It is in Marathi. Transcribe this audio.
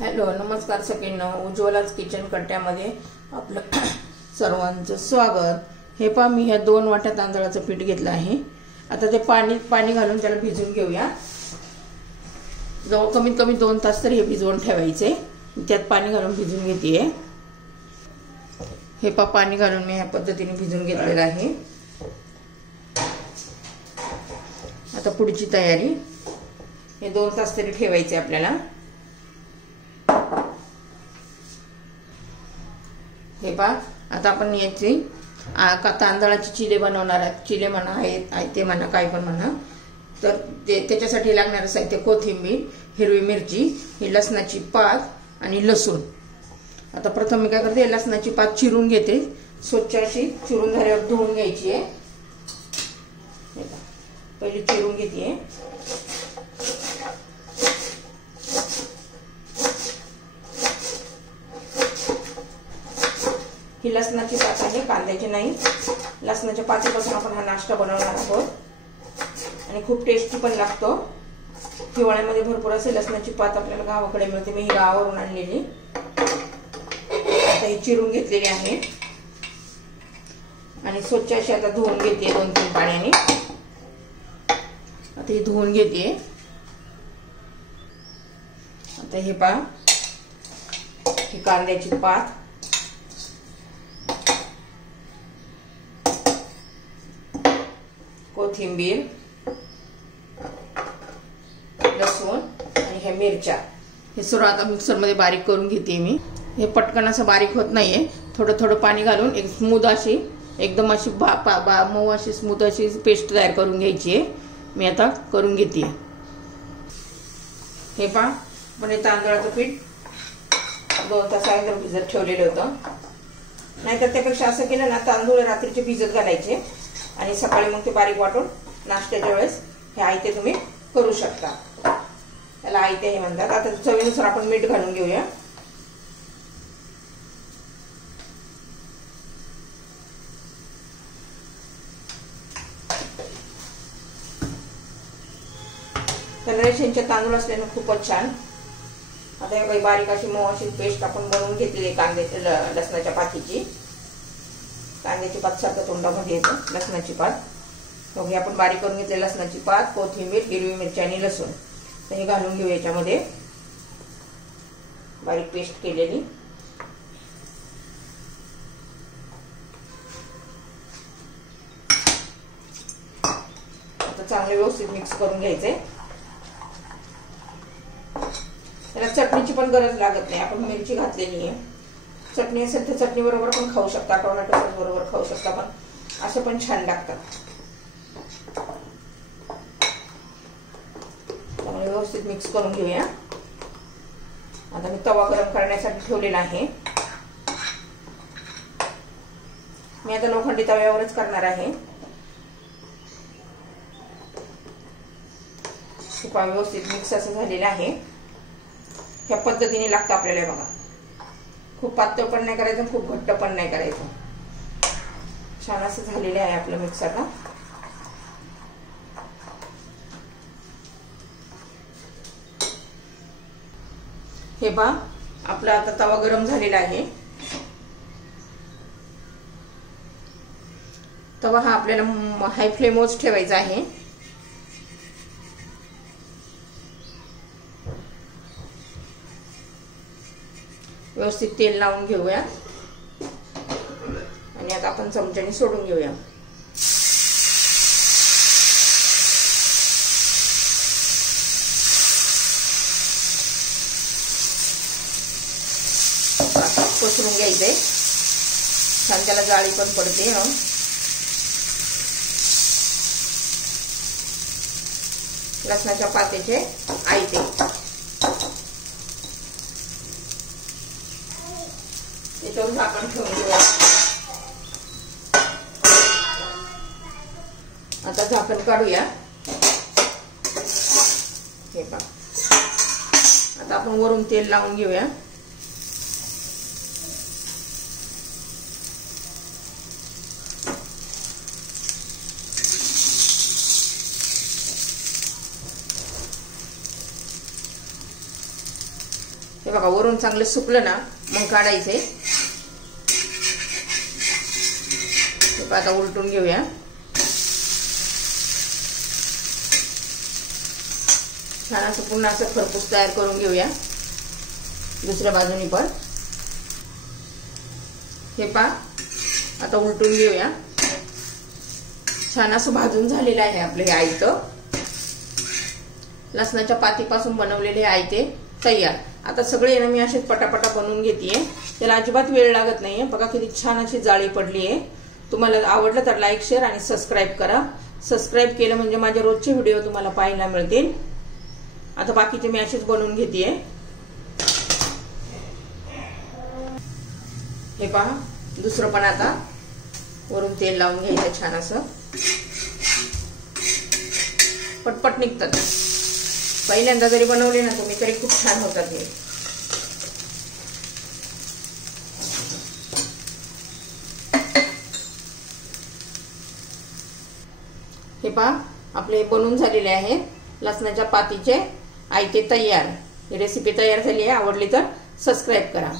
हॅलो, नमस्कार सगळ्यांना. उज्ज्वलाच किचन कट्ट्यामध्ये आपलं सर्वांचं स्वागत. हे पहा, मी ह्या 2 वाट्या तांदळाचं पीठ घेतलं आहे. आता ते पाणी घालून त्याला भिजवून घेऊया. जवळ कमीत कमी 2 तास तरी हे भिजवून ठेवायचे. त्यात पाणी घालून भिजवून घेते. हे पहा, पाणी घालून मी ह्या पद्धतीने भिजवून घेतलेलं आहे. आता पुढची तयारी. हे 2 तास तरी ठेवायचे आपल्याला. हे पहा, आता आपण याची तांदळाची चिले बनवणार आहोत. चिले म्हणा, आयते म्हणा, काय पण म्हणा. तर त्याच्यासाठी लागणारं साहित्य: कोथिंबीर, हिरवी मिरची, ही लसणाची पात आणि लसूण. आता प्रथम मी काय करते, लसणाची पात चिरून घेते. स्वच्छ अशी चिरून झाल्यावर धुवून घ्यायची आहे. पहिली चिरून घेते. ही लसणाची पात आहे, कांद्याची नाही. लसणाच्या पातीपासून आपण हा नाश्ता बनवणार आहोत आणि खूप टेस्टी पण लागतो. हिवाळ्यामध्ये भरपूर असे लसणाची पात आपल्याला गावाकडे मिळते. मी ही गावावरून आणलेली. आता ही चिरून घेतलेली आहे आणि स्वच्छ अशी आता धुवून घेते 2-3 पाण्याने. आता ही धुवून घेते. आता हे पहा, ही कांद्याची पात, कोथिंबीर, लसूण आणि ह्या मिरच्या, हे सर्व आता मिक्सरमध्ये बारीक करून घेते मी. हे पटकन असं बारीक होत नाहीये. थोडं थोडं पाणी घालून एक स्मूथ अशी, एकदम अशी मऊ अशी स्मूथ अशी पेस्ट तयार करून घ्यायची आहे. मी आता करून घेते. हे पहा, पण हे तांदळाचं पीठ 2 तास अगोदर भिजत ठेवलेलं होतं. नाहीतर त्यापेक्षा असं केलं ना, तांदूळ रात्रीचे भिजत घालायचे आणि सकाळी मग ते बारीक वाटून नाश्त्याच्या वेळेस हे आयते तुम्ही करू शकता. त्याला आयते हे म्हणतात. आता चवीनुसार आपण मीठ घालून घेऊया. तर रेशनचे तांदूळ असल्याने खूपच छान. आता हे काही बारीक अशी मऊ अशी पेस्ट आपण बनवून घेतलेली कांद्याची, लसणाच्या पातीची. कांद्याची पात सारखं तोंडामध्ये येतं. लसणाची पात मग आपण बारीक करून घेतली. लसणाची पात, कोथिंबीर, हिरवी मिरची आणि लसूण. तर हे घालून घेऊ याच्यामध्ये, बारीक पेस्ट केलेली. आता चांगले व्यवस्थित मिक्स करून घ्यायचे. त्याला चटणीची पण गरज लागत नाही. आपण मिरची घातलेली आहे. चटणी असेल तर चटणी बरोबर पण खाऊ शकता, टोमॅटो सॉस बरोबर खाऊ शकता, पण असे पण छान लागतात. त्यामुळे व्यवस्थित मिक्स करून घेऊया. आता मी तवा गरम करण्यासाठी ठेवलेला आहे. मी आता लोखंडी तव्यावरच करणार आहे. खूप व्यवस्थित मिक्स असं झालेलं आहे. ह्या पद्धतीने लागतं आपल्याला. बघा, खूप पातळ पण नाही करायचं, खूप घट्ट पण नाही करायचं. छान असं झालेलं आहे आपलं मिक्सरला. हे पहा, आपला आता तवा गरम झालेला आहे. तवा हा आपल्याला हाय फ्लेमवरच ठेवायचा आहे. व्यवस्थित तेल लावून घेऊया आणि आता आपण चमच्याने सोडून घेऊया. पसरून घ्यायचंय. छान त्याला जाळी पण पडते. लसणाच्या पात्याचे आयते याच्यावर झाकण ठेवून घेऊया. आता झाकण काढूया. हे पहा, आता आपण वरून तेल लावून घेऊया. हे बघा वरून चांगलं सुकलं ना मग काढायचंय. हे आता उलटून घेऊया. छान असं पुन्हा असं खरपूस तयार करून घेऊया. दुसऱ्या बाजूनी पण हे पहा आता उलटून घेऊया. छान असं भाजून झालेलं आहे आपलं हे आयतं. लसणाच्या पातीपासून बनवलेले आयते तयार. आता सगळे ना मी असेच पटापटा बनवून घेतेय. त्याला अजिबात वेळ लागत नाहीये. बघा किती छान अशी जाळी पडली आहे. तुम्हाला आवडलं तर लाईक शेअर आणि सबस्क्राईब करा. सबस्क्राईब केलं म्हणजे माझे रोजचे व्हिडिओ तुम्हाला पाहायला मिळतील. आता बाकीचे मी असेच बनवून घेतेय. हे पहा दुसरं पण आता वरून तेल लावून घ्यायचं छान असं. पटपट निघतात. पहिल्यांदा जरी बनवले ना तुम्ही तरी खूप छान होतात हे पहा आपले बनवून झालेले आहे लसणाच्या पातीचे आयते तयार. ही रेसिपी तयार झाली आहे. आवडली तर सबस्क्राईब करा.